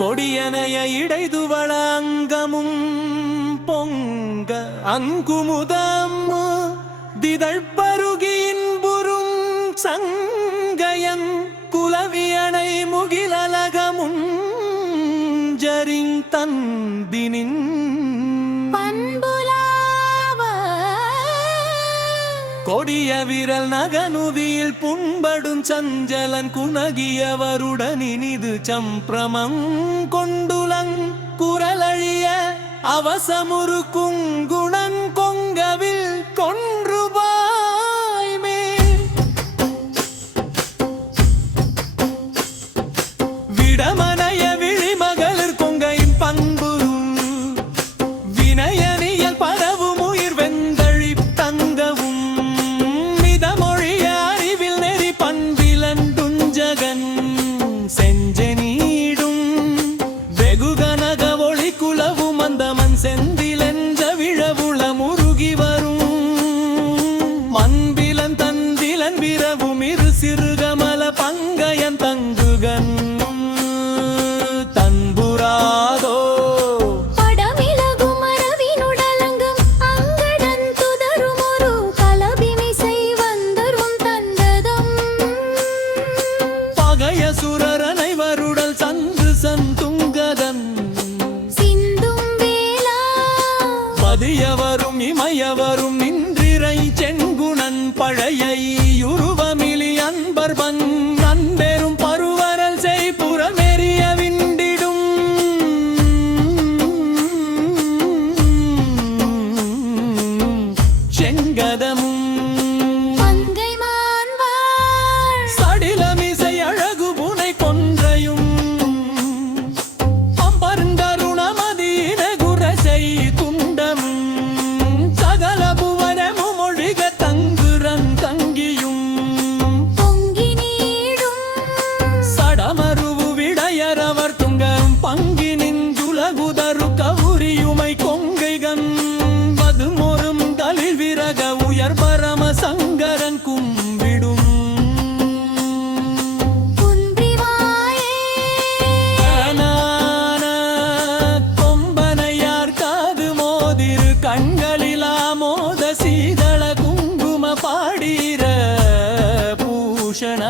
கொடியனைய இடைதுவள அங்கமும் பொங்க அங்குமுதம் திதழ்பருகின் புரும் சங்கயன் குலவியனை முகிலலகமும் ஜரின் தந்தினின் கொடிய விரல் நகனுதியில் புண்படும் சஞ்சலன் குணகியவருடன் இனிது சம்பிரமம் கொண்டுலங் குரலழிய அவசமுறு குங்குணன் கொங்கவில் கொன்றுபாய்மே விடமனைய விழிமகளிர் கொங்கையின் பண்புரும் வினயனியல் பரவும் உயிர் வெந்தழி தங்கவும் செஞ்சனீடும் வெகுகனக ஒளி குலவும் அந்தமன் செந்திலென்ற விழவுள முருகி வரும் மண்பிலன் தந்திலன் விரவும் இரு சிறுகமல பங்கயன் தங்குகன் தன்புராதோ பதியவரும் இமயவரும் நின்றிரை செங்குணன் பழைய உருவமிலி அன்பர்பன் நண்பெரும் பருவரல் செய் புறமெறிய விண்டிடும் செங்கதமும் சடிலமிசை அழகு புனை கொன்றையும் அம்பர்ந்தருணமதீன குரசை பங்கினின்றுலகுதரு கவுரியுமை கொங்கைகன் மதுமொரும் தலில் விரக உயர் பரம சங்கரன் கும்பிடும் கொம்பனையார் காது மோதிரு கண்களிலா மோத சீதள குங்கும பாடீர பூஷண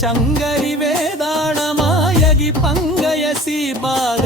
சங்கரி வேதாளமாயகி பங்கய சீபாத